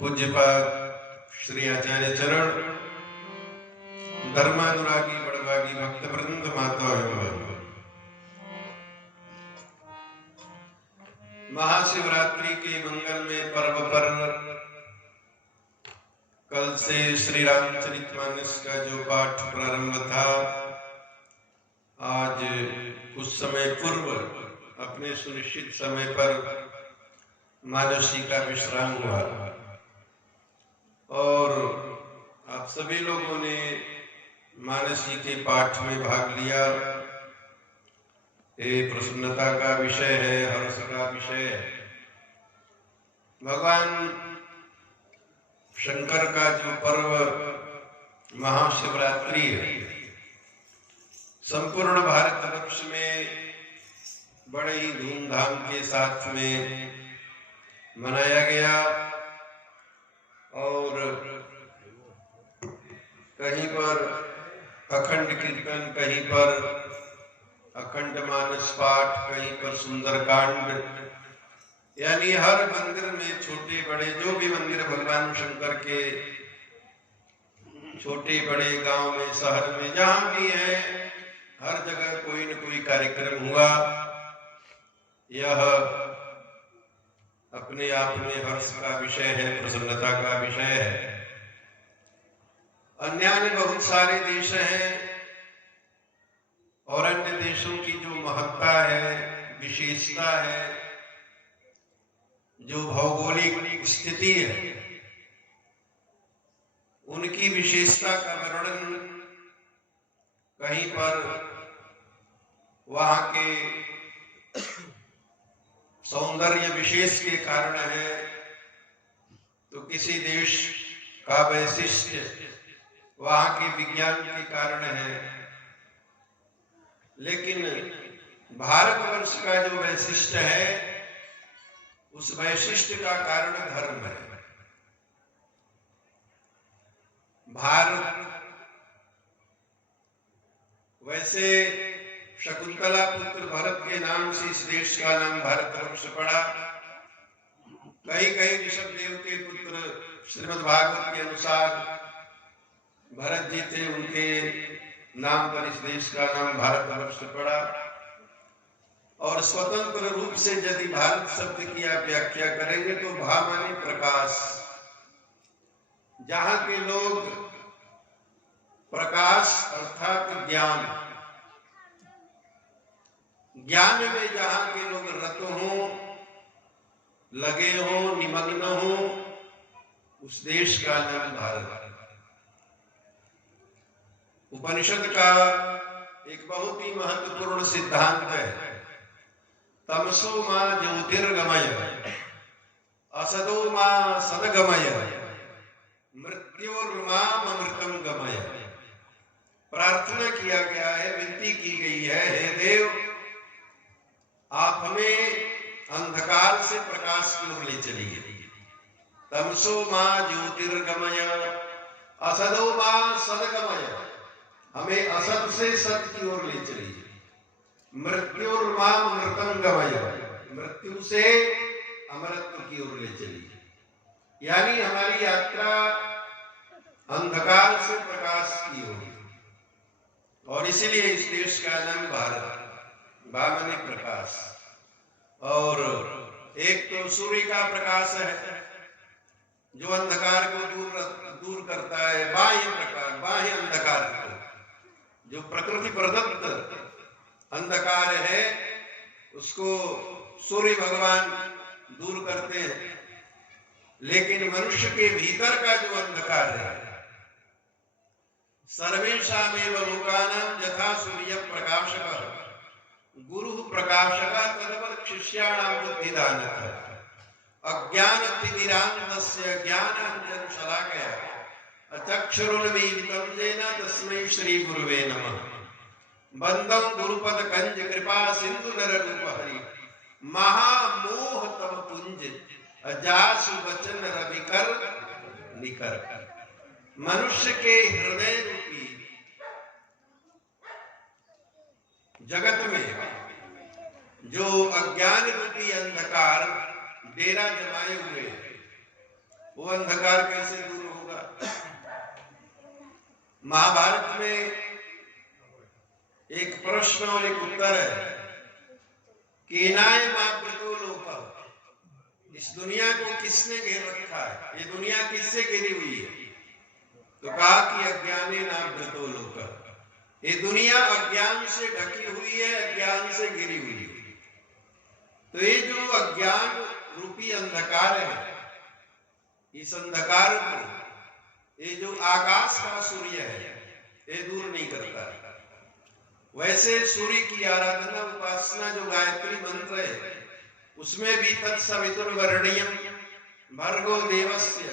पूज्यपाद श्री आचार्य चरण, धर्मानुरागी बड़भागी भक्तवृंद, माता एवं महाशिवरात्रि के मंगलमय पर्व पर कल से श्री रामचरितमानस का जो पाठ प्रारंभ था, आज कुछ समय पूर्व अपने सुनिश्चित समय पर मानसी का विश्राम हुआ और आप सभी लोगों ने मानसी के पाठ में भाग लिया। ये प्रसन्नता का विषय है, हर्ष का विषय है। भगवान शंकर का जो पर्व महाशिवरात्रि है, संपूर्ण भारतवर्ष में बड़े ही धूमधाम के साथ में मनाया गया और कहीं पर अखंड कीर्तन, कहीं पर अखंड मानस पाठ, कहीं पर सुंदरकांड, यानी हर मंदिर में छोटे बड़े जो भी मंदिर भगवान शंकर के छोटे बड़े गांव में, शहर में, जहां भी है, हर जगह कोई न कोई कार्यक्रम हुआ। यह अपने आप में हर्ष का विषय है, प्रसन्नता का विषय है। अन्य बहुत सारे देश हैं और अन्य देशों की जो महत्ता है, विशेषता है, जो भौगोलिक स्थिति है, उनकी विशेषता का वर्णन कहीं पर वहां के सौंदर्य विशेष के कारण है, तो किसी देश का वैशिष्ट्य वहां के विज्ञान के कारण है। लेकिन भारतवर्ष का जो वैशिष्ट है, उस वैशिष्ट का कारण धर्म है। भारत वैसे शकुंतला पुत्र भरत के नाम से इस देश का नाम भारतवर्ष पड़ा। कई कई ऋषभ देव के पुत्र श्रीमद् भागवत के अनुसार भरत जी थे, उनके नाम पर इस देश का नाम भारतवर्ष पड़ा। और स्वतंत्र रूप से यदि भारत शब्द की आप व्याख्या करेंगे तो भा माने प्रकाश, जहां के लोग प्रकाश अर्थात ज्ञान, ज्ञान में जहां के लोग रत हों, लगे हों, निमग्न हों, उस देश का नाम भारत। उपनिषद का एक बहुत ही महत्वपूर्ण सिद्धांत है, तमसो मा ज्योतिर्गमय, असदो मा सदगमय, मृत्योर्माम अमृतम गमय। प्रार्थना किया गया है, विनती की गई है, हे देव आप हमें अंधकार से प्रकाश की ओर ले चलिए। तमसो मा ज्योतिर्गमय, असदो मा सदगमय, हमें असत से सत्य की ओर ले चलिए। मृत्योर्माम अमृतम गमय, मृत्यु से अमृत की ओर ले चलिए। यानी हमारी यात्रा अंधकार से प्रकाश की ओर, और इसीलिए इस देश का नाम भारत, बामनी प्रकाश। और एक तो सूर्य का प्रकाश है जो अंधकार को दूर करता है, बाह्य प्रकाश, बाह्य अंधकार को, जो प्रकृति प्रदत्त अंधकार है उसको सूर्य भगवान दूर करते हैं। लेकिन मनुष्य के भीतर का जो अंधकार है, सर्वेषामेव लोकानां यथा सूर्य प्रकाशकः गुरु प्रकाशकः तद्वत् शिष्याणां बुद्धिदानकः अज्ञानतिमिरान्धस्य ज्ञानाञ्जनशलाकया चक्षुरुन्मीलितं येन तस्मै श्री गुरुवे नमः। बंदं गुरुपद कंज कृपा सिंधु नर रूप हरि, महामोह तम पुंज अजासु वचन रविकर निकर। मनुष्य के हृदय रूपी जगत में जो अज्ञान रूपी अंधकार डेरा जमाए हुए हैं, वो अंधकार कैसे दूर होगा? महाभारत में एक प्रश्न और एक उत्तर है, केनाय मावृतो लोकः, इस दुनिया को किसने घेर रखा है, ये दुनिया किससे घिरी हुई है? तो कहा कि अज्ञाने नावृतो लोकः, ये दुनिया अज्ञान से ढकी हुई है, अज्ञान से घिरी हुई है। तो ये जो अज्ञान रूपी अंधकार है, इस अंधकार को ये जो आकाश का सूर्य है ये दूर नहीं करता। वैसे सूर्य की आराधना उपासना जो गायत्री मंत्र है उसमें भी तत्सवितुर्वरेण्यं भर्गो देवस्य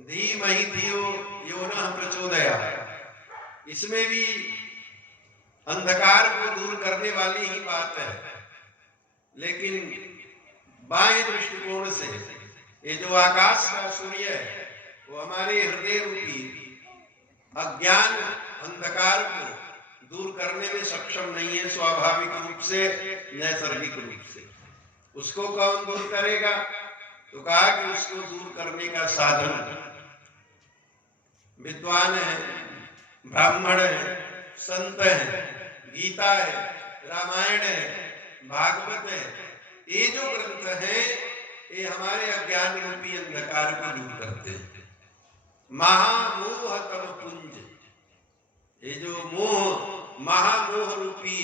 धीमहि धियो यो नः प्रचोदयात्, इसमें भी अंधकार को दूर करने वाली ही बात है। लेकिन बाह्य दृष्टिकोण से ये जो आकाश का सूर्य है वो हमारे हृदय रूपी अज्ञान अंधकार को दूर करने में सक्षम नहीं है, स्वाभाविक रूप से, नैसर्गिक रूप से। उसको कौन दूर करेगा? तो कहा कि उसको दूर करने का साधन विद्वान है, ब्राह्मण है, संत है, गीता है, रामायण है, भागवत है। ये जो ग्रंथ है ये हमारे अज्ञान रूपी अंधकार को दूर करते हैं। महामोह तम पुंज, ये जो मोह, महामोह रूपी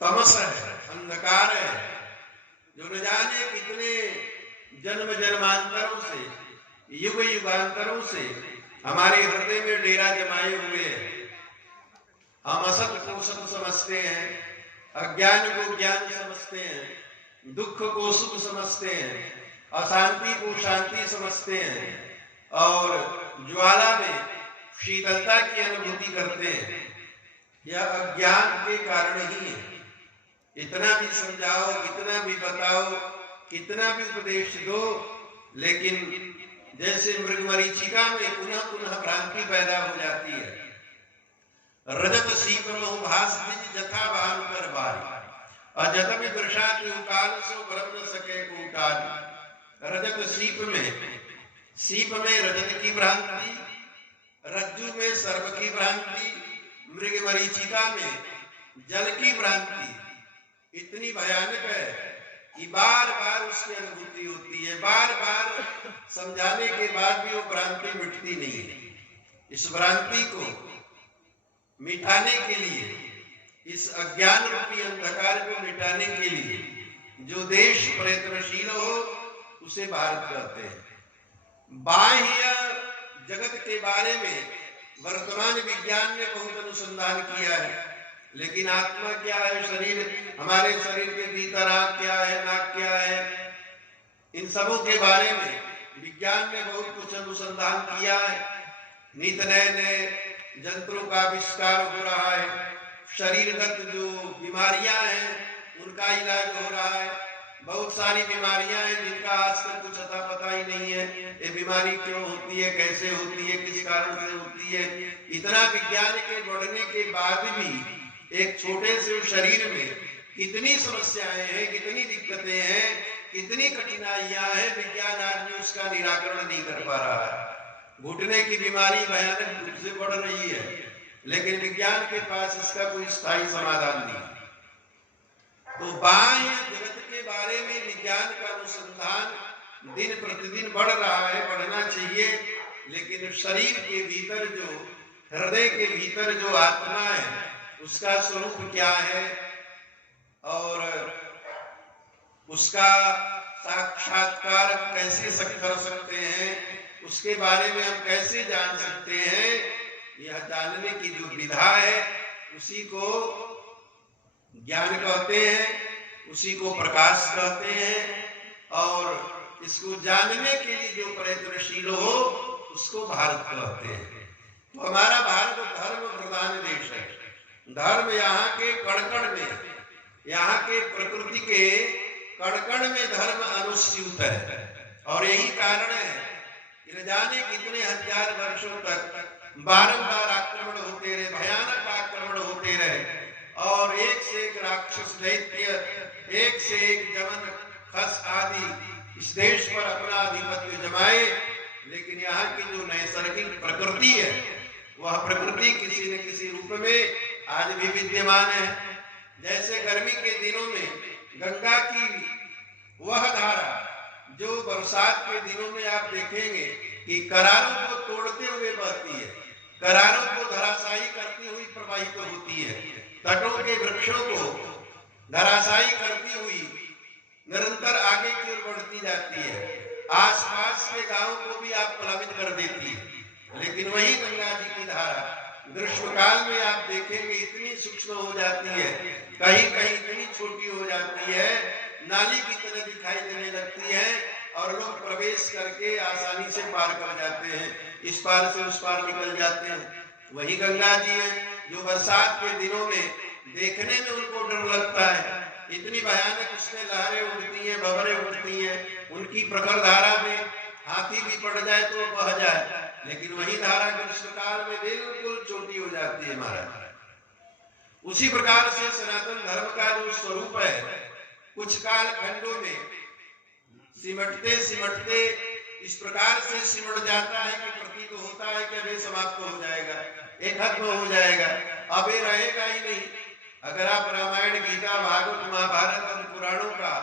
तमस है, अंधकार है, जो न जाने कितने जन्म जन्मांतरों से, युग युगांतरों से हमारे हृदय में डेरा जमाए हुए हैं। हम असत को सत समझते हैं, अज्ञान को ज्ञान समझते हैं, दुख को सुख समझते हैं, अशांति को शांति समझते हैं, और ज्वाला में शीतलता की अनुभूति करते हैं। यह अज्ञान के कारण ही है। इतना भी समझाओ, कितना भी बताओ, कितना भी उपदेश दो, लेकिन जैसे मृगमरीचिका में पुनः पुनः भ्रांति पैदा हो जाती है। रजत सीप महु भास द्विज जथा भानु कर बारी, अजत में दृशाति उकाल सो ब्रह्म न सके उटारी। रजत सीप में रजत की भ्रांति, रज्जु में सर्प की भ्रांति, मृग मरीचिका में जल की भ्रांति इतनी भयानक है कि बार बार उसकी अनुभूति होती है, बार बार समझाने के बाद भी वो भ्रांति मिटती नहीं है। इस भ्रांति को मिटाने के लिए, इस अज्ञान रूपी अंधकार को मिटाने के लिए जो देश प्रयत्नशील हो उसे भारत कहते हैं। बाह्य जगत के बारे में वर्तमान वर्तमान विज्ञान ने बहुत अनुसंधान किया है, लेकिन आत्मा क्या है, शरीर, हमारे शरीर के भीतर आंख क्या है, नाक क्या है, इन सबों के बारे में विज्ञान ने बहुत कुछ अनुसंधान किया है। नित नए नए यंत्रों का आविष्कार हो रहा है। शरीरगत जो बीमारियां हैं उनका इलाज हो रहा है। बहुत सारी बीमारियां हैं जिनका आज तक कुछ अता पता ही नहीं है, ये बीमारी क्यों होती है, कैसे होती है, किस कारण से होती है। इतना विज्ञान के बढ़ने के बाद भी एक छोटे से शरीर में कितनी समस्याएं हैं, कितनी दिक्कतें हैं, कितनी कठिनाइयां हैं, विज्ञान आज भी उसका निराकरण नहीं कर पा रहा है। घुटने की बीमारी भयानक रूप से बढ़ रही है, लेकिन विज्ञान के पास इसका कोई स्थायी समाधान नहीं। तो बाह्य जगत के बारे में विज्ञान का अनुसंधान दिन प्रतिदिन बढ़ रहा है, बढ़ना चाहिए, लेकिन शरीर के भीतर जो, हृदय के भीतर जो आत्मा है उसका स्वरूप क्या है और उसका साक्षात्कार कैसे कर सकते हैं, उसके बारे में हम कैसे जान सकते हैं, यह जानने की जो विधा है उसी को ज्ञान कहते हैं, उसी को प्रकाश कहते हैं, और इसको जानने के लिए जो प्रयत्नशील हो उसको भारत कहते हैं। तो हमारा भारत धर्म प्रधान देश है। धर्म यहाँ के कण-कण में, यहाँ के प्रकृति के कण-कण में धर्म अनुस्यूत है, और यही कारण है कि न जाने कितने हजार वर्षों तक बारंबार आक्रमण होते रहे, भयानक आक्रमण होते रहे, और एक से एक राक्षस दैत्य, एक से एक जमन खस आदि इस देश पर अपना आधिपत्य जमाए, लेकिन यहाँ की जो नैसर्गिक प्रकृति है वह प्रकृति किसी न किसी रूप में आज भी विद्यमान है। जैसे गर्मी के दिनों में गंगा की वह धारा जो बरसात के दिनों में आप देखेंगे कि करारों को तोड़ते हुए बहती है, करारों को धराशायी करती हुई प्रवाहित होती है, तटों के वृक्षों को धराशायी करती हुई निरंतर आगे की ओर बढ़ती जाती है, आसपास के गांवों को भी आप प्लावित कर देती है। लेकिन वही गंगा जी की धारा ग्रीष्म काल में आप देखेंगे इतनी सूक्ष्म हो जाती है, कहीं कहीं इतनी छोटी हो जाती है, नाली की तरह दिखाई देने लगती है, और लोग प्रवेश करके आसानी से पार कर जाते हैं, इस पार से उस पार निकल जाते हैं। वही गंगा जी है जो बरसात के दिनों में देखने में उनको डर लगता है, इतनी भयानक उसमें लहरें उठती हैं, भंवरें उठती हैं, उनकी प्रखर धारा में हाथी भी पड़ जाए तो बह जाए, लेकिन वही धारा ग्रीष्म काल में बिल्कुल छोटी हो जाती है महाराज। उसी प्रकार से सनातन धर्म का जो स्वरूप है कुछ काल खंडों में सिमटते सिमटते इस प्रकार से सिमट जाता है कि प्रतीत होता है कि अभी समाप्त हो जाएगा, एक खत्म हो जाएगा, अब ये रहेगा ही नहीं। अगर आप रामायण, गीता, भागवत, महाभारत और पुराणों का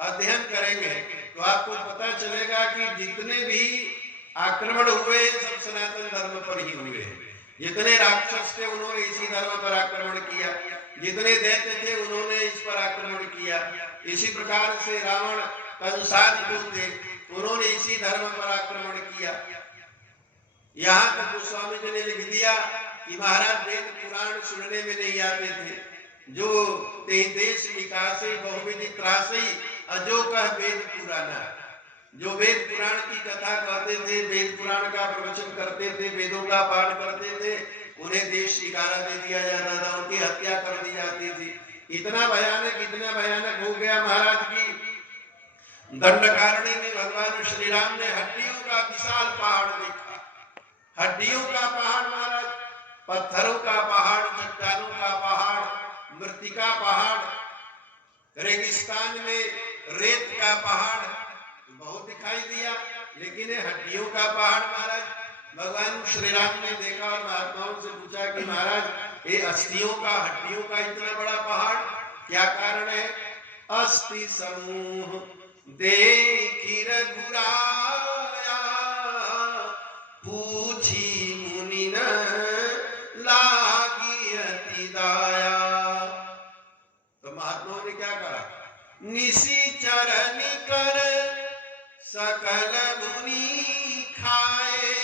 अध्ययन करेंगे तो आपको पता चलेगा कि जितने भी आक्रमण हुए सब सनातन धर्म पर ही हुए। जितने राक्षस थे उन्होंने इसी धर्म पर आक्रमण किया, जितने दैत्य थे उन्होंने इस पर आक्रमण किया। इसी प्रकार से रावण कंसाद जो थे उन्होंने इसी धर्म पर आक्रमण किया। यहाँ तक गोस्वामी जी ने लिख दिया कि महाराज वेद पुराण सुनने में नहीं आते थे, जो ते देश विकासे बहुविधि त्रासई अजो कह वेद पुराना, जो वेद पुराण की कथा कहते थे, वेद पुराण का प्रवचन करते थे, वेदों का पाठ करते थे, उन्हें देश निकाला दे दिया जाता था, उनकी हत्या कर दी जाती थी। इतना भयानक हो गया महाराज की दंडकारण्य में भगवान श्री राम ने हड्डियों का विशाल पहाड़ देखा, हड्डियों का पहाड़ महाराज, पत्थरों का पहाड़, चट्टानों का पहाड़, मृतिका पहाड़, रेगिस्तान में रेत का पहाड़ बहुत दिखाई दिया, लेकिन ये हड्डियों का पहाड़ महाराज भगवान श्री राम ने देखा और महात्माओं से पूछा कि महाराज ये अस्थियों का, हड्डियों का इतना बड़ा पहाड़ क्या कारण है? अस्थि समूह देखी रघुराया, पूछी मुनि न लागी अति दाया। तो महात्माओं ने क्या कहा? निसी चरण कर सकल मुनि खाए,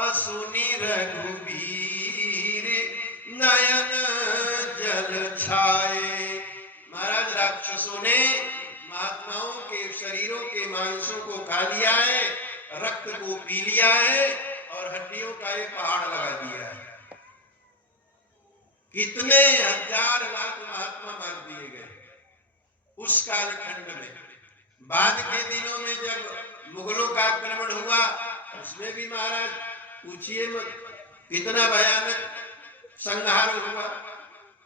असुनि रघुबीर नयन जल छाए। महाराज राक्षसों ने महात्माओं के शरीरों के मांसों को खा लिया है, रक्त को पी लिया है और हड्डियों का एक पहाड़ लगा दिया है। कितने हजार लाख महात्मा मार दिए गए उस कालखंड में। बाद के दिनों में जब मुगलों का आक्रमण हुआ, उसमें भी महाराज पूछिए मत कितना भयानक संहार हुआ,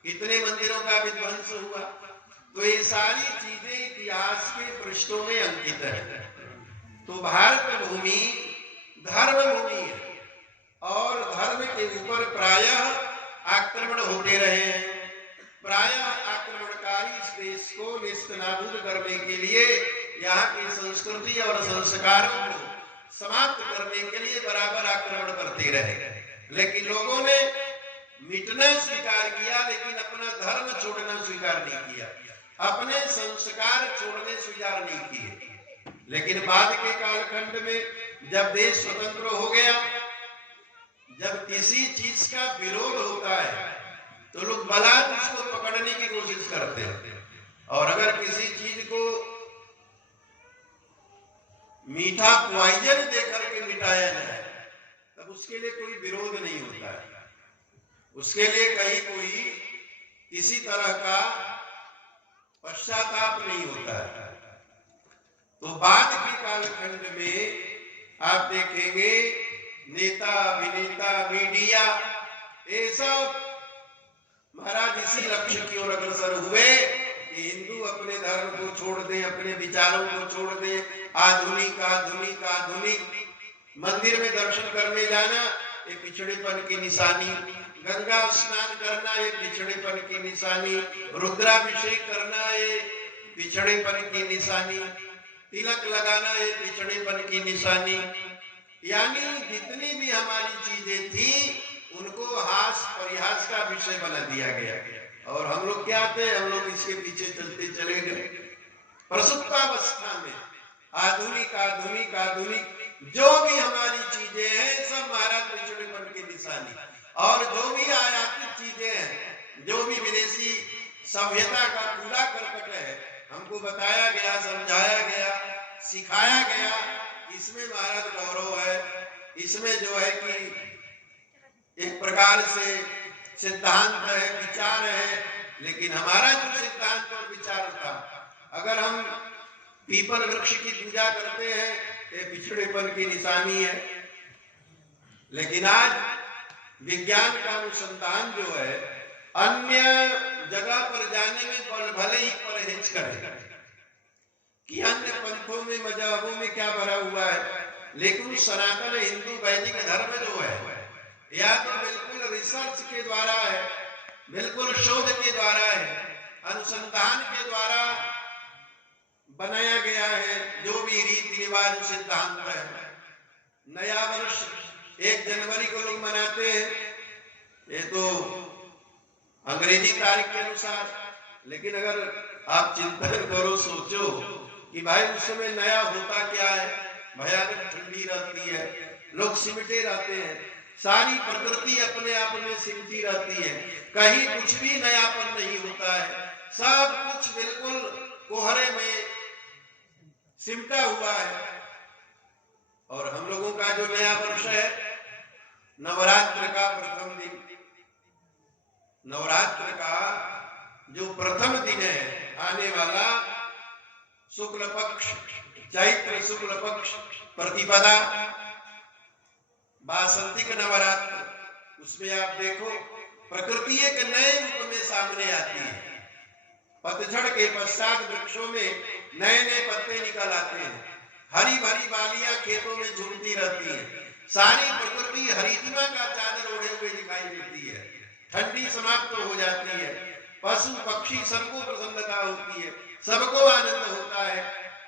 कितने मंदिरों का विध्वंस हुआ। तो ये सारी चीजें इतिहास के पृष्ठों में अंकित है। तो भारत भूमि धर्म भूमि है और धर्म के ऊपर प्रायः आक्रमण होते रहे हैं। प्रायः आक्रमणकारी इस देश को नेस्तनाबूद करने के लिए, यहाँ की संस्कृति और संस्कारों को समाप्त करने के लिए बराबर आक्रमण करते रहे। लेकिन लोगों ने मिटना स्वीकार किया, लेकिन अपना धर्म छोड़ना स्वीकार नहीं किया, अपने संस्कार छोड़ने स्वीकार नहीं किए। लेकिन बाद के कालखंड में जब देश स्वतंत्र हो गया, जब किसी चीज का विरोध होता है तो लोग बलात् उसको पकड़ने की कोशिश करते हैं, और अगर किसी चीज को मीठा पॉइजन देकर के मिटाया जाए तब उसके लिए कोई विरोध नहीं होता है, उसके लिए कहीं कोई किसी तरह का पश्चाताप नहीं होता है। तो बाद के कालखंड में आप देखेंगे नेता, अभिनेता, मीडिया, ये सब महाराज इसी लक्ष्य की ओर अग्रसर हुए कि हिंदू अपने धर्म को छोड़ दें, अपने विचारों को छोड़ दें। आधुनिक आधुनिक आधुनिक, मंदिर में दर्शन करने जाना ये पिछड़ेपन की निशानी, गंगा स्नान करना ये पिछड़ेपन की निशानी, रुद्राभिषेक करना ये पिछड़ेपन की निशानी, तिलक लगाना ये पिछड़ेपन की निशानी। यानी जितनी भी हमारी चीजें थी उनको हास परिहास का विषय बना दिया गया। और हम लोग क्या थे, हम लोग इसके पीछे चलते चले गए। प्रसुप्तावस्था में आधुनिक आधुनिक आधुनिक जो भी हमारी चीजें हैं सब महाराज पिछड़ेपन की निशानी, और जो भी आयातित चीजें हैं, जो भी विदेशी सभ्यता का कूड़ा करकट है, हमको बताया गया, समझाया गया, सिखाया गया, इसमें महाराज गौरव है। इसमें जो है कि एक प्रकार से सिद्धांत है, विचार है, लेकिन हमारा जो सिद्धांत और विचार था, अगर हम पीपल वृक्ष की पूजा करते हैं ये पिछड़ेपन की निशानी है। लेकिन आज विज्ञान का अनुसंधान जो है अन्य जगह पर जाने में भले ही परहेज करे कि अन्य पंथों में मजहबों में क्या भरा हुआ है, लेकिन सनातन हिंदू वैदिक धर्म जो है या तो बिल्कुल रिसर्च के द्वारा है, बिल्कुल शोध के द्वारा है, अनुसंधान के द्वारा बनाया गया है। जो भी रीति रिवाज सिद्धांत है, नया वर्ष 1 जनवरी को लोग मनाते हैं, ये तो अंग्रेजी तारीख के अनुसार। लेकिन अगर आप चिंतन करो, सोचो कि भाई उस समय नया होता क्या है, भयानक ठंडी रहती है, लोग सिमटे रहते हैं, सारी प्रकृति अपने आप में सिमटी रहती है, कहीं कुछ भी नयापन नहीं होता है, सब कुछ बिल्कुल कोहरे में सिमटा हुआ है। और हम लोगों का जो नया वर्ष है, नवरात्र का प्रथम दिन, नवरात्र का जो प्रथम दिन है, आने वाला शुक्ल पक्ष, चैत्र शुक्ल पक्ष प्रतिपदा, वासंतिक नवरात्र, उसमें आप देखो प्रकृति एक नए रूप में सामने आती है। पतझड़ के पश्चात वृक्षों में नए नए पत्ते निकल आते हैं, हरी भरी बालियां खेतों में झूमती रहती हैं, सारी प्रकृति हरितिमा का चादर ओढ़े हुए दिखाई देती है, ठंडी समाप्त हो जाती है, पशु पक्षी सबको प्रसन्नता होती है, सबको आनंद होता है।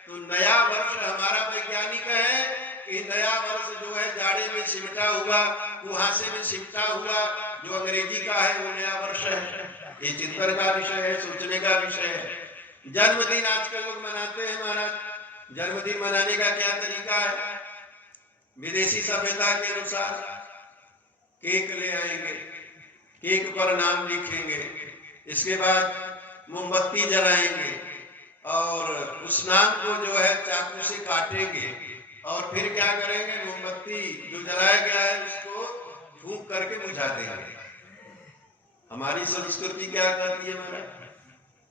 तो नया वर्ष हमारा वैज्ञानिक है कि नया वर्ष जो है जाड़े में सिमटा हुआ, कुहासे में सिमटा हुआ जो अंग्रेजी का है वो नया वर्ष है। ये चिंतन का विषय है, सोचने का विषय है। जन्मदिन आजकल लोग मनाते हैं महाराज, जन्मदिन मनाने का क्या तरीका है? विदेशी सभ्यता के अनुसार केक ले आएंगे, केक पर नाम लिखेंगे, इसके बाद मोमबत्ती जलाएंगे और उस नाम को जो है चाकू से काटेंगे और फिर क्या करेंगे, मोमबत्ती जो जलाया गया है उसको फूंक करके बुझा देंगे। हमारी संस्कृति क्या करती है महाराज,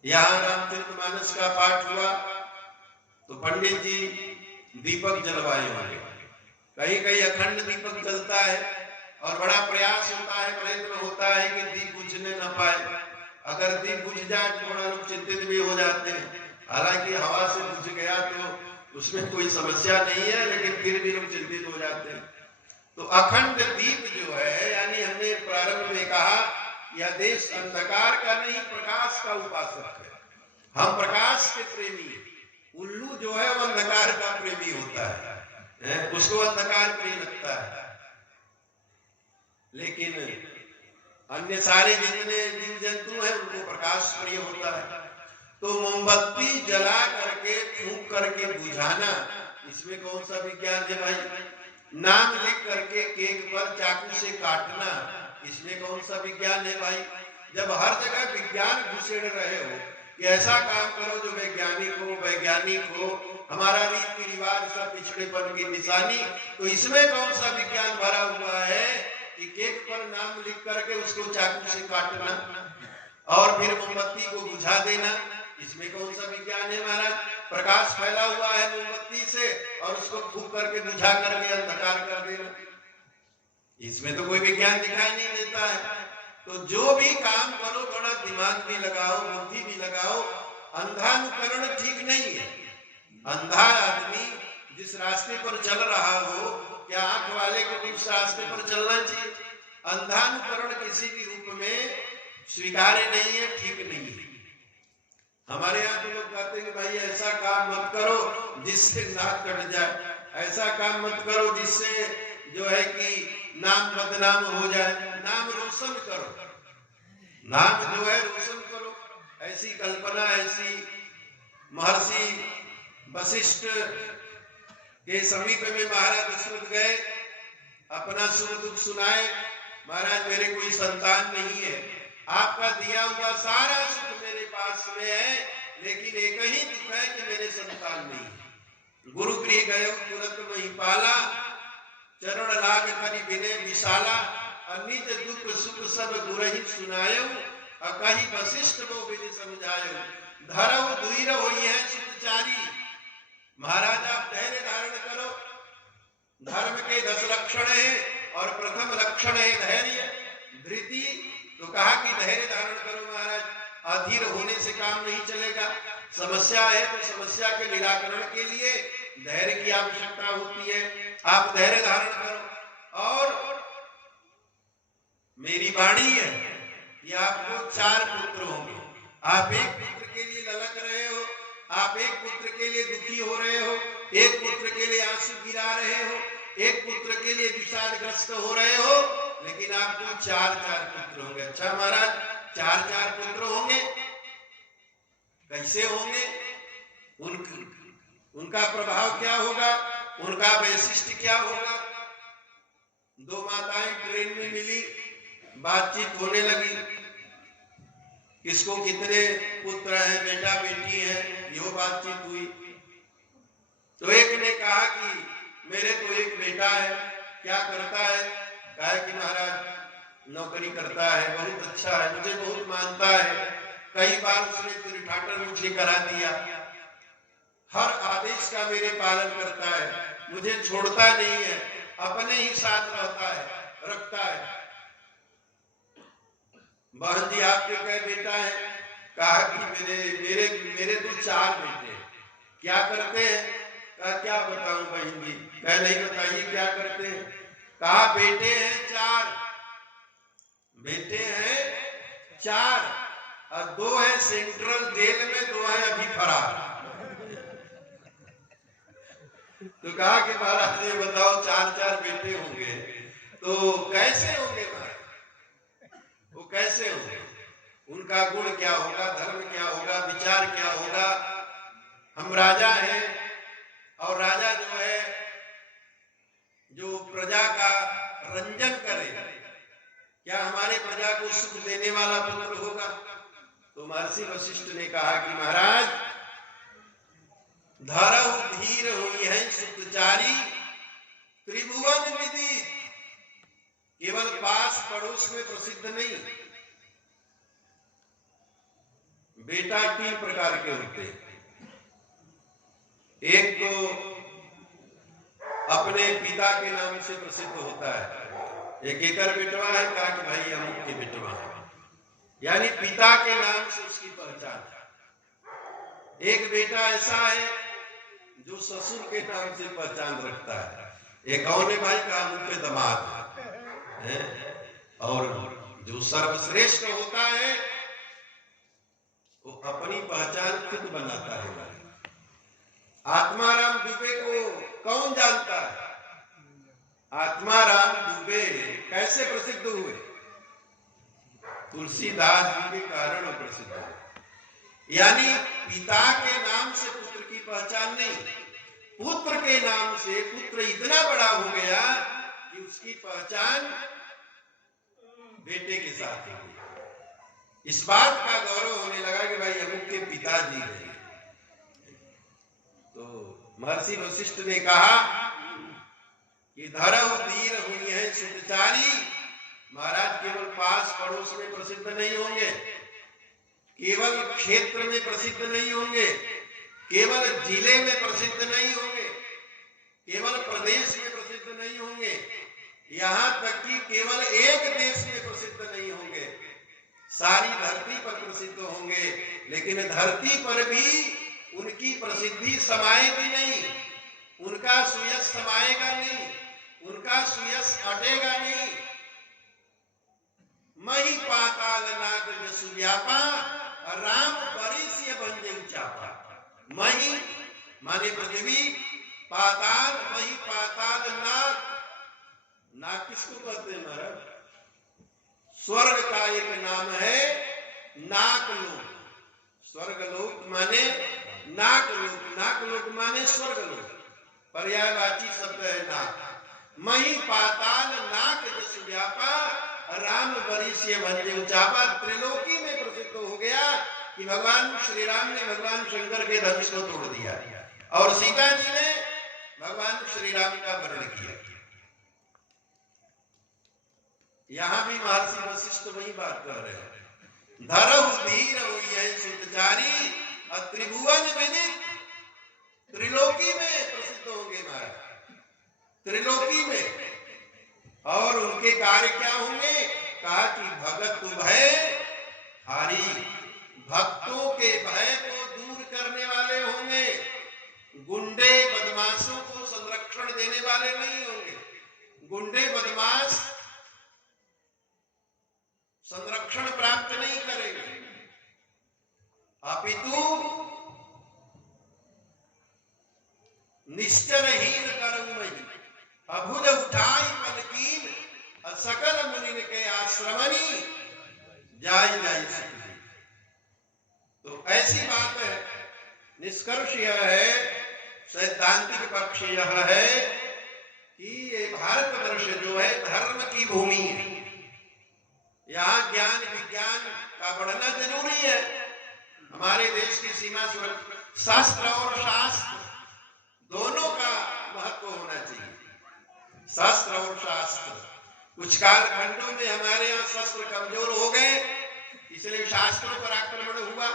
यहाँ रामचरितमानस का पाठ हुआ तो पंडित जी दीपक जलवाए होंगे, कहीं कहीं अखंड दीपक जलता है और बड़ा प्रयास होता है, प्रयत्न होता है कि दीप बुझने न पाए। अगर दीप बुझ जाए तो थोड़ा लोग चिंतित भी हो जाते हैं, हालांकि हवा से बुझ गया तो उसमें कोई समस्या नहीं है, लेकिन फिर भी लोग चिंतित हो जाते हैं। तो अखंड दीप जो है, यानी हमने प्रारंभ में कहा यह देश अंधकार का नहीं प्रकाश का उपासक है। हम प्रकाश के प्रेमी, उल्लू जो है वो अंधकार का प्रेमी होता है, उसको अंधकार प्रिय लगता है। लेकिन अन्य सारे जितने जीव जंतु हैं उनको प्रकाश प्रिय होता है। तो मोमबत्ती जला करके फूंक करके बुझाना, इसमें कौन सा विज्ञान है भाई? नाम लिख करके केक पर चाकू से काटना, इसमें कौन सा विज्ञान है भाई? जब हर जगह विज्ञान घुसेड़ रहे हो कि ऐसा काम करो जो वैज्ञानिक हो, हमारा रीति रिवाज सब पिछड़ेपन की निशानी, तो इसमें कौन सा विज्ञान भरा हुआ है कि केक पर नाम लिख करके उसको चाकू से काटना और फिर मोमबत्ती को बुझा देना, इसमें कौन सा विज्ञान है महाराज? प्रकाश फैला हुआ है मोमबत्ती से और उसको फूंक करके बुझा करके अंधकार कर देना, इसमें तो कोई विज्ञान दिखाई नहीं देता है। तो जो भी काम करो थोड़ा दिमाग भी लगाओ, बुद्धि भी लगाओ। अंधानुकरण ठीक नहीं है। अंधा आदमी जिस रास्ते पर चल रहा हो, क्या आंख वाले को भी उस रास्ते पर चलना चाहिए? अंधानुकरण किसी भी रूप में स्वीकार्य नहीं है, ठीक नहीं है। हमारे यहाँ तो लोग कहते हैं कि भाई ऐसा काम मत करो जिससे नाक कट जाए, ऐसा काम मत करो जिससे जो है कि नाम बदनाम हो जाए। नाम रोशन करो, नाम जो है रोशन करो। ऐसी कल्पना, ऐसी महर्षि वशिष्ठ के समीप में महाराज दशरथ गए, अपना सुख दुख सुनाए। महाराज मेरे कोई संतान नहीं है, आपका दिया हुआ सारा सुख मेरे पास में है, लेकिन एक ही दुख है कि मेरे संतान नहीं है। गुरु गृह गए तुरंत वही पाला, चरण लाग करि विनय विशाला, अनिज दुख सुख सब दुरहि सुनायो, अकहि वशिष्ठ वो विधि समझायो, धरऊ दुई होई है सुखचारी। महाराज आप धैर्य धारण करो। धर्म के 10 लक्षण है और प्रथम लक्षण है धैर्य, धृति। तो कहा कि धैर्य धारण करो महाराज, अधीर होने से काम नहीं चलेगा। समस्या है तो समस्या के निराकरण के लिए धैर्य की आवश्यकता होती है। आप धैर्य धारण करो। और मेरी वाणी है कि आपको 4 पुत्र होंगे। आप एक पुत्र के लिए ललक रहे हो, आप एक पुत्र के लिए दुखी हो रहे हो, एक पुत्र के लिए आंसू गिरा रहे हो, एक पुत्र के लिए विषादग्रस्त हो रहे हो, लेकिन आपको 4-4 पुत्र होंगे। अच्छा महाराज 4-4 पुत्र होंगे, कैसे होंगे? उनका प्रभाव क्या होगा? उनका वैशिष्ट्य क्या होगा? 2 माताएं ट्रेन में मिली, बातचीत होने लगी, किसको कितने पुत्र हैं, बेटा बेटी है, यो बातचीत हुई। तो एक ने कहा कि मेरे तो एक बेटा है। क्या करता है? कहा कि महाराज नौकरी करता है, बहुत अच्छा है, मुझे बहुत मानता है, कई बार उसने तिरठाटर मुझे करा दिया, हर आदेश का मेरे पालन करता है, मुझे छोड़ता नहीं है, अपने ही साथ रहता है, रखता है। बहन जी आपके कई बेटा है? कहा कि मेरे तो 4 बेटे हैं। क्या करते हैं? कहा क्या बताऊं बहन जी? कहा नहीं बताइए क्या करते हैं? कहा बेटे हैं 4, बेटे हैं 4 और 2 है सेंट्रल जेल में, 2 है अभी फरार। तो कहा कि महाराज ये बताओ 4-4 बेटे होंगे तो कैसे होंगे महाराज? वो कैसे होंगे? उनका गुण क्या होगा, धर्म क्या होगा, विचार क्या होगा? हम राजा हैं और राजा जो है जो प्रजा का रंजन करे, को सुख देने वाला पुत्र होगा। तो महर्षि वशिष्ठ ने कहा कि महाराज, धरहु धीर हुई है सुखचारी, त्रिभुवन विदित, केवल पास पड़ोस में प्रसिद्ध नहीं। बेटा 3 प्रकार के होते हैं। एक तो अपने पिता के नाम से प्रसिद्ध होता है, एक एकर बेटवा है, कहा कि भाई अमुक के बेटवा है, यानी पिता के नाम से उसकी पहचान है। एक बेटा ऐसा है जो ससुर के नाम से पहचान रखता है। एक कौन है भाई, कहा मुख्य दामाद है। और जो सर्वश्रेष्ठ होता है वो अपनी पहचान खुद बनाता है। आत्माराम दुबे को कौन जानता है? आत्माराम दुबे कैसे प्रसिद्ध हुए? तुलसीदास जी के कारण प्रसिद्ध हुए। यानी पिता के नाम से पुत्र की पहचान नहीं, पुत्र के नाम से पुत्र इतना बड़ा हो गया कि उसकी पहचान बेटे के साथ हो गई। इस बात का गौरव होने लगा कि भाई अमुक के पिताजी हैं। तो महर्षि वशिष्ठ ने कहा कि धरहु धीर हुई है सुखचारी, महाराज केवल पास पड़ोस में प्रसिद्ध नहीं होंगे, केवल क्षेत्र में प्रसिद्ध नहीं होंगे, केवल जिले में प्रसिद्ध नहीं होंगे, केवल प्रदेश में प्रसिद्ध नहीं होंगे, यहाँ तक कि केवल एक देश में प्रसिद्ध नहीं होंगे, सारी धरती पर प्रसिद्ध होंगे। लेकिन धरती पर भी उनकी प्रसिद्धि समाएगी नहीं, उनका सुयश समाएगा नहीं, उनका सुयश हटेगा नहीं। मही पाताल नाग जसु व्यापा, राम परिस्य बंजे चापा। मही माने पृथ्वी, पाताल, मही पाताल नाग, नाग किसको कहते हैं महाराज? स्वर्ग का एक नाम है नाकलोक। स्वर्गलोक माने नाकलोक, नाकलोक माने स्वर्गलोक, पर्यायवाची शब्द है नाक। मही पाताल नाक जसु व्यापा, राम वरिष्य भंजे उचापा। त्रिलोकी में प्रसिद्ध हो गया कि भगवान श्री राम ने भगवान शंकर के धनुष को तोड़ दिया और सीता जी ने भगवान श्री राम का वर्ण किया। यहां भी महर्षि वशिष्ठ वही बात कर रहे हैं। धरहु धीर हुई है सुखचारी, त्रिभुवन विदित, त्रिलोकी में प्रसिद्ध होंगे महाराज, त्रिलोकी में। और उनके कार्य क्या होंगे? कहा कि भगत भय हारी, भक्तों के भय को दूर करने वाले होंगे, गुंडे बदमाशों को संरक्षण देने वाले नहीं होंगे। गुंडे बदमाश संरक्षण प्राप्त नहीं करेंगे, अपितु निश्चरहीन करुमहि, अभुज उठाई पलकीन, सकल मुनि के आश्रमनी जाय जाय सकती। तो ऐसी बात है। निष्कर्ष यह है, सैद्धांतिक पक्ष यह है कि ये भारतवर्ष जो है धर्म की भूमि है। यहाँ ज्ञान विज्ञान का बढ़ना जरूरी है। हमारे देश की सीमा सुरक्षा, शास्त्र और शास्त्र दोनों का महत्व होना चाहिए। शास्त्र और शास्त्र, कुछ कालखंडों में हमारे यहाँ शस्त्र कमजोर हो गए, इसलिए शास्त्रों पर आक्रमण हुआ।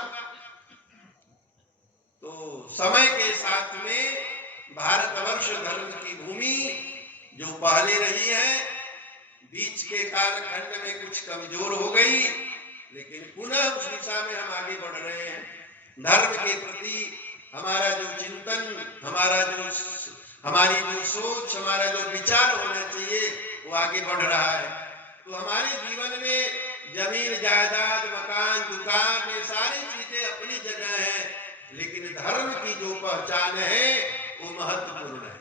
तो समय के साथ में भारतवर्ष धर्म की भूमि जो पहले रही है, बीच के कालखंड में कुछ कमजोर हो गई, लेकिन पुनः उस दिशा में हम आगे बढ़ रहे हैं। धर्म के प्रति हमारा जो चिंतन, हमारी जो सोच, हमारा जो विचार होना चाहिए वो आगे बढ़ रहा है। तो हमारे जीवन में जमीन जायदाद मकान दुकान ये सारी चीजें अपनी जगह है, लेकिन धर्म की जो पहचान है वो महत्वपूर्ण है।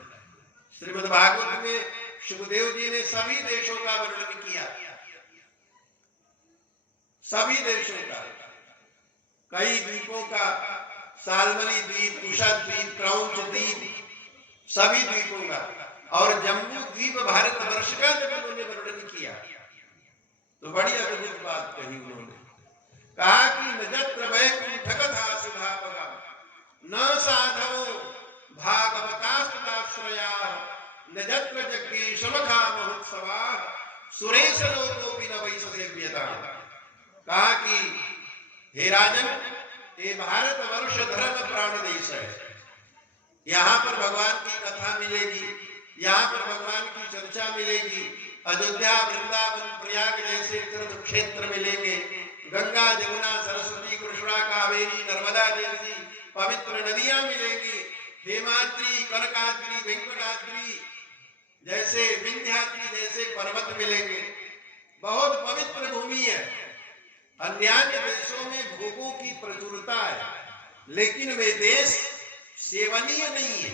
श्रीमद् भागवत में सुखदेव जी ने सभी देशों का वर्णन किया, सभी देशों का, कई द्वीपों का, सालमली द्वीप, कुशा द्वीप, क्रौंच द्वीप, सभी द्वीपों का, और जम्बू द्वीप भारतवर्ष का जब उन्होंने वर्णन किया तो बड़ी अद्भुत बात विषमखा महोत्सवा सुरेश लोकोपि न वैसदेव्यता। कहा कि हे राजन, ये भारतवर्ष धर्म प्राण देश है। यहाँ पर भगवान की कथा मिलेगी, यहाँ पर भगवान की चर्चा मिलेगी। अयोध्या, वृंदावन, प्रयाग जैसे तीर्थ क्षेत्र मिलेंगे। गंगा, जमुना, सरस्वती, कृष्णा, कावेरी, नर्मदा जैसी पवित्र नदियां मिलेंगी। हेमाद्री, कनकाद्री, वेंकटाद्री जैसे, विंध्याद्री जैसे पर्वत मिलेंगे। बहुत पवित्र भूमि है। अन्य देशों में भोगों की प्रचुरता है, लेकिन वे देश सेवनीय नहीं है।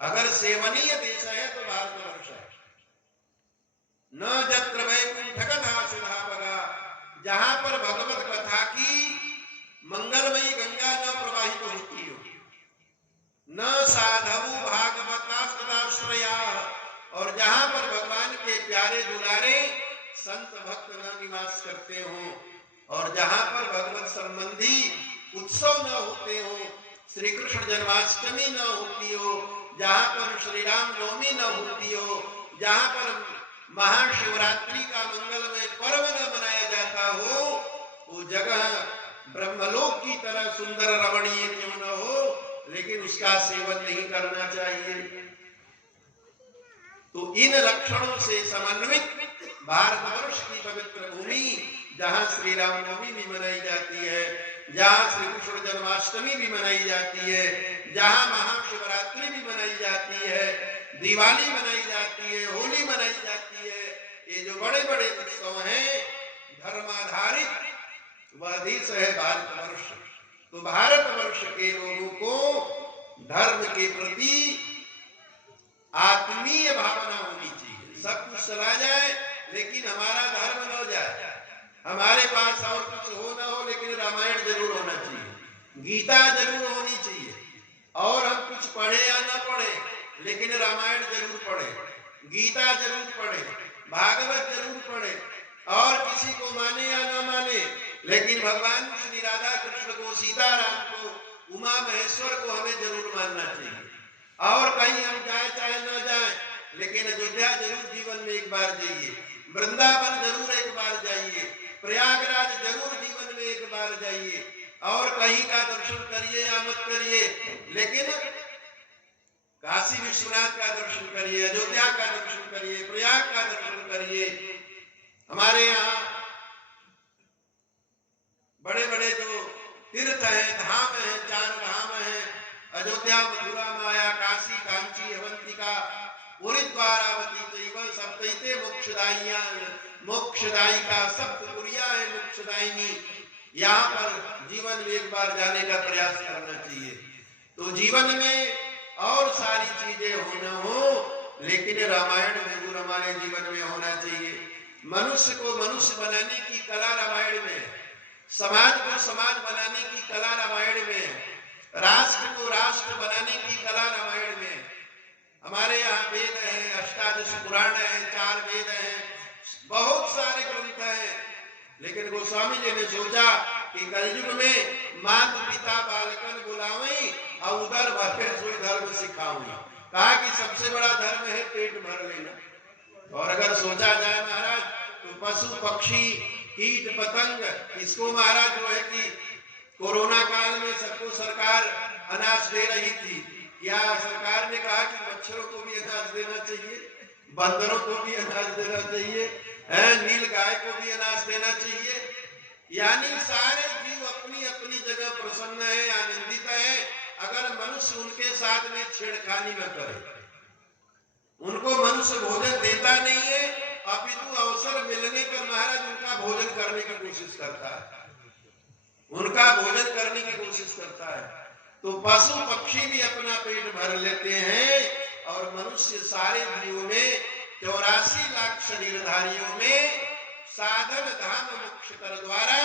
अगर सेवनीय देश है तो भारतवर्ष है। न जत्र वैकुंठ कथा सुधावगा, जहां पर भगवत कथा की मंगलमयी गंगा न प्रवाहित होती हो, न साधु भागवताश्रया, और जहां पर भगवान के प्यारे दुलारे संत भक्त न निवास करते हो, और जहां पर भगवत संबंधी उत्सव न होते हो, श्री कृष्ण जन्माष्टमी न होती हो, जहां पर श्री राम नवमी न होती हो, जहां पर महाशिवरात्रि का मंगलमय पर्व न मनाया जाता हो, वो जगह ब्रह्मलोक की तरह सुंदर रमणीय क्यों न हो, लेकिन उसका सेवन नहीं करना चाहिए। तो इन लक्षणों से समन्वित भारतवर्ष की पवित्र भूमि, जहां श्री रामनवमी भी मनाई जाती है, जहां श्री कृष्ण जन्माष्टमी भी मनाई जाती है, जहां महाशिवरात्रि भी मनाई जाती है, दिवाली मनाई जाती है, होली मनाई जाती है, ये जो बड़े बड़े उत्सव हैं धर्माधारित, वह देश है भारतवर्ष। तो भारतवर्ष के लोगों को धर्म के प्रति आत्मीय भावना होनी चाहिए। सब कुछ चला जाए लेकिन हमारा धर्म न जाए। हमारे पास और कुछ हो ना हो, लेकिन रामायण जरूर होना चाहिए, गीता जरूर होनी चाहिए, और हम कुछ पढ़े या न पढ़े लेकिन रामायण जरूर पढ़े, गीता जरूर पढ़े, भागवत जरूर पढ़े, और किसी को माने या न माने, लेकिन भगवान श्री राधा कृष्ण को, सीताराम को, उमा महेश्वर को हमें जरूर मानना चाहिए। और कहीं हम जाए चाहे न जाए, लेकिन अयोध्या जरूर जीवन में एक बार जाइए, वृंदावन जरूर एक बार जाइए, प्रयागराज जरूर जीवन में एक बार जाइए, और कहीं का दर्शन करिए या मत करिए, लेकिन काशी विश्वनाथ का दर्शन करिए, अयोध्या का दर्शन करिए, प्रयाग का दर्शन करिए। हमारे यहाँ बड़े बड़े जो तीर्थ हैं, धाम हैं, 4 धाम हैं, अयोध्या, मथुरा, माया, काशी, कांची, अवंतिका, हरिद्वारावती, सप्तैते मोक्षदायिका, सप्तपुरिया है मोक्षदायिनी। यहाँ पर जीवन में एक बार जाने का प्रयास करना चाहिए। तो जीवन में और सारी चीजें होना हो, लेकिन रामायण जरूर हमारे जीवन में होना चाहिए। मनुष्य को मनुष्य बनाने की कला रामायण में है, समाज को समाज बनाने की कला रामायण में है, राष्ट्र को राष्ट्र बनाने की कला रामायण में है। हमारे यहाँ वेद है, अष्टादश पुराण है, 4 वेद हैं, बहुत सारे ग्रंथ हैं, लेकिन गोस्वामी जी ने सोचा कि कलयुग में माता पिता बालकन बुलावई और उधर भरे सोई धर्म सिखाऊंगी। कहा कि सबसे बड़ा धर्म है पेट भर लेना। और अगर सोचा जाए महाराज, तो पशु पक्षी कीट पतंग, इसको महाराज जो है कि कोरोना काल में सबको सरकार अनाज दे रही थी, या सरकार ने कहा कि मच्छरों को भी अनाज देना चाहिए, बंदरों को भी अनाज देना चाहिए, नील गाय को भी अनाज देना चाहिए। यानी सारे जीव अपनी अपनी जगह प्रसन्न है, आनंदित है, अगर मनुष्य उनके साथ में छेड़खानी न करे। उनको मनुष्य भोजन देता नहीं है, अपितु अवसर मिलने पर महाराज उनका भोजन करने की कोशिश करता है, उनका भोजन करने की कोशिश करता है। तो पशु पक्षी भी अपना पेट भर लेते हैं, और मनुष्य सारे जीवों में 84 लाख शरीरधारियों में साधन धाम मोक्ष कर द्वारा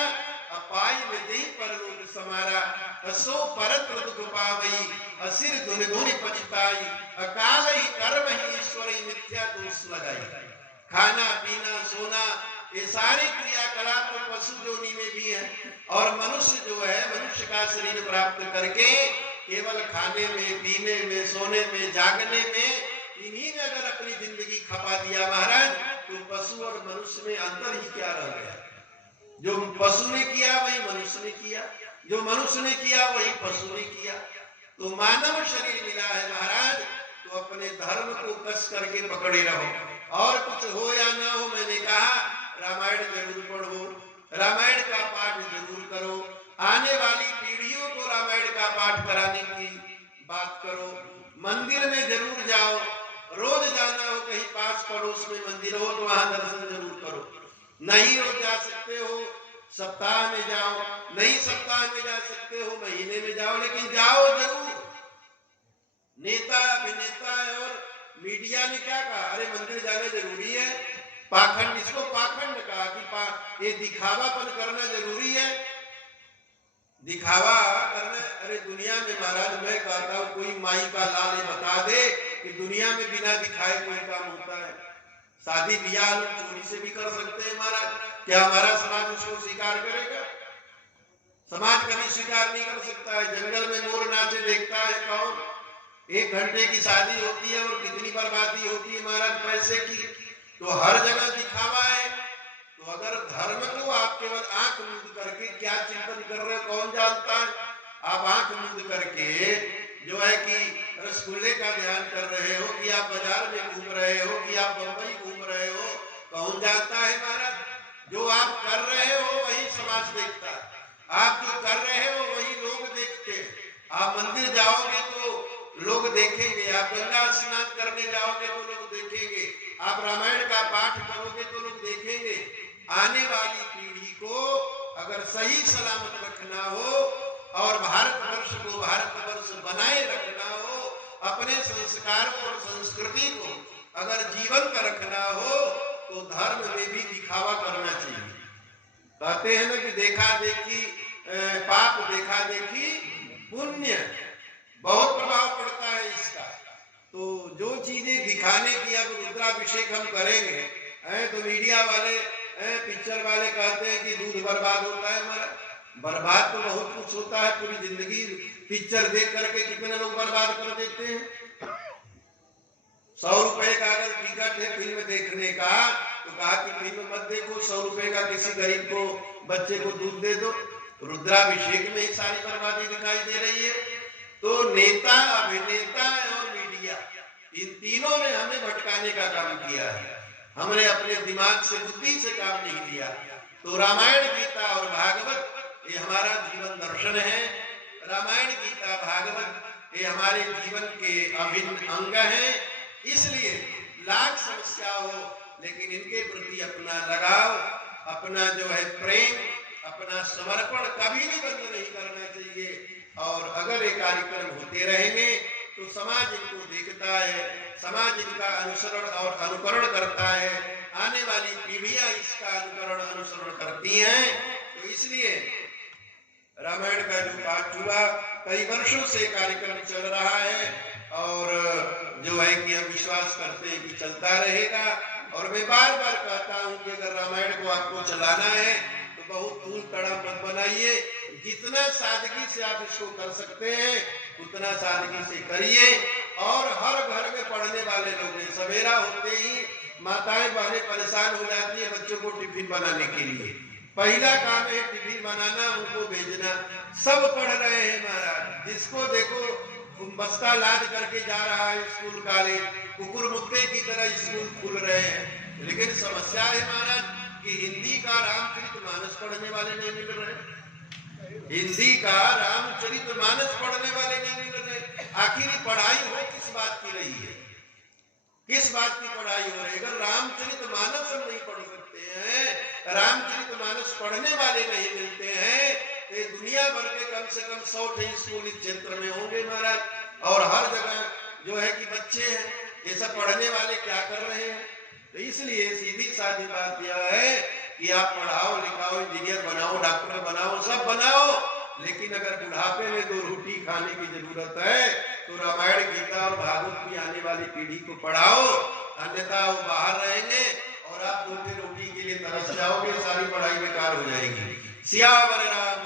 अपाय में दे परलोक समारा, असो परत्र दुख पावई, असिर धुनि धुनि पछताई, अकाल ही कर्म ही ईश्वर ही मिथ्या दोष लगाई। खाना पीना सोना ये सारे क्रियाकलाप तो पशु योनि में भी है, और मनुष्य जो है, मनुष्य का शरीर प्राप्त करके केवल खाने में, पीने में, सोने में, जागने में, इन्हीं ने अगर अपनी जिंदगी खपा दिया महाराज, तो पशु और मनुष्य में अंतर ही क्या रह गया? जो पशु ने किया वही मनुष्य ने किया, जो मनुष्य ने किया वही पशु ने किया। तो मानव शरीर मिला है महाराज, तो अपने धर्म को कस करके पकड़े रहो। और कुछ हो या ना हो, मैंने कहा रामायण जरूर पढ़ो, रामायण का पाठ जरूर करो, आने वाली पीढ़ियों को रामायण का पाठ कराने की बात करो। मंदिर में जरूर जाओ, रोज जाना हो, कहीं पास पड़ोस में मंदिर हो तो वहां दर्शन जरूर करो। नहीं रोज जा सकते हो, सप्ताह में जाओ, नहीं सप्ताह में जा सकते हो, महीने में जाओ, लेकिन जाओ जरूर। नेता अभिनेता और मीडिया ने क्या कहा? अरे मंदिर जाना जरूरी है। पाखंड, इसको पाखंड कहा कि ये दिखावापन करना जरूरी है, दिखावा करना। अरे दुनिया में महाराज मैं कहता हूँ, कोई माई का लाल बता दे कि दुनिया में बिना दिखाए कोई काम होता है? शादी ब्याह लोग चोरी से भी कर सकते हैं महाराज, क्या हमारा समाज उसको स्वीकार करेगा? समाज कभी स्वीकार नहीं कर सकता है। जंगल में मोर नाचे देखता है कौन? 1 घंटे की शादी होती है और कितनी बर्बादी होती है महाराज पैसे की। तो हर जगह दिखावा है। तो अगर धर्म को आप केवल आंख मूंद करके क्या चिंतन कर रहे हो कौन जानता है? आप आंख मूंद करके जो है कि रसगुल्ले का ध्यान कर रहे हो, कि आप बाजार में घूम रहे हो, कि आप बंबई घूम रहे हो, कौन जानता है महाराज? जो आप कर रहे हो वही समाज देखता है, आप जो कर रहे हो वही लोग देखते हैं। आप मंदिर जाओगे तो लोग देखेंगे, आप गंगा स्नान करने जाओगे तो लोग देखेंगे, आप रामायण का पाठ करोगे तो लोग देखेंगे। आने वाली पीढ़ी को अगर सही सलामत रखना हो और भारतवर्ष को भारतवर्ष बनाए रखना हो, अपने संस्कारों और संस्कृति को अगर जीवंत रखना हो, तो धर्म में भी दिखावा करना चाहिए। कहते हैं ना कि देखा देखी पाप, देखा देखी पुण्य, बहुत प्रभाव पड़ता है इसका। तो जो चीजें दिखाने की, अब रुद्राभिषेक हम करेंगे तो मीडिया वाले पिक्चर वाले कहते हैं कि दूध बर्बाद होता है हमारा। बर्बाद तो बहुत कुछ होता है, पूरी जिंदगी पिक्चर देख करके कितने लोग बर्बाद कर देते हैं। 100 रुपए का अगर टिकट है फिल्म देखने का, तो कहा कि फिल्म मत देखो, 100 रुपए का किसी गरीब को, बच्चे को दूध दे दो। रुद्राभिषेक में ही सारी बर्बादी दिखाई दे रही है। तो नेता, अभिनेता और मीडिया, इन तीनों ने हमें भटकाने का काम किया है। हमने अपने दिमाग से, बुद्धि से काम नहीं लिया। तो रामायण, गीता और भागवत ये हमारा जीवन दर्शन है। रामायण, गीता, भागवत ये हमारे जीवन के अभिन्न अंग हैं। इसलिए लाख समस्या हो, लेकिन इनके प्रति अपना लगाव, अपना जो है प्रेम, अपना समर्पण कभी भी बंद नहीं करना चाहिए। और अगर ये कार्यक्रम होते रहेंगे तो समाज इनको देखता है, समाज इनका अनुसरण और अनुकरण करता है, आने वाली पीढ़ियां इसका अनुकरण अनुसरण करती हैं। तो इसलिए रामायण का जो पाठ हुआ, कई वर्षों से कार्यक्रम चल रहा है और जो है कि हम विश्वास करते हैं कि चलता रहेगा। और मैं बार बार कहता हूं कि अगर रामायण को आपको चलाना है तो बहुत धूल तड़ा मत बनाइए। जितना सादगी से आप इसको कर सकते हैं उतना सादगी से करिए। और हर घर में पढ़ने वाले लोग हैं, सवेरा होते ही माताएं बहनें परेशान हो जाती है बच्चों को टिफिन बनाने के लिए। पहला काम है टिफिन बनाना, उनको भेजना। सब पढ़ रहे हैं महाराज, जिसको देखो बस्ता लाद करके जा रहा है स्कूल कॉलेज, कुकुर मुत्ते की तरह स्कूल खुल रहे हैं। लेकिन समस्या है महाराज कि हिंदी का रामचरितमानस पढ़ने वाले नहीं मिल रहे, हिंदी का रामचरितमानस पढ़ने वाले नहीं मिल रहे। आखिर पढ़ाई हो किस बात की रही है? किस बात की पढ़ाई हो रही है? अगर रामचरितमानस हम नहीं पढ़ सकते हैं, रामचरितमानस पढ़ने वाले नहीं मिलते हैं, तो दुनिया भर के कम से कम 100 स्कूल इस क्षेत्र में होंगे महाराज। और हर जगह जो है कि बच्चे हैं, ये सब पढ़ने वाले क्या कर रहे हैं? तो इसलिए सीधी साधी बात यह है कि आप पढ़ाओ लिखाओ, इंजीनियर बनाओ, डॉक्टर बनाओ, सब बनाओ, लेकिन अगर बुढ़ापे में 2 रोटी खाने की जरूरत है तो रामायण, गीता और भागवत की आने वाली पीढ़ी को पढ़ाओ। अन्यथा वो बाहर रहेंगे और आप 2 रोटी के लिए तरस जाओगे, सारी पढ़ाई बेकार हो जाएगी। सियावर राम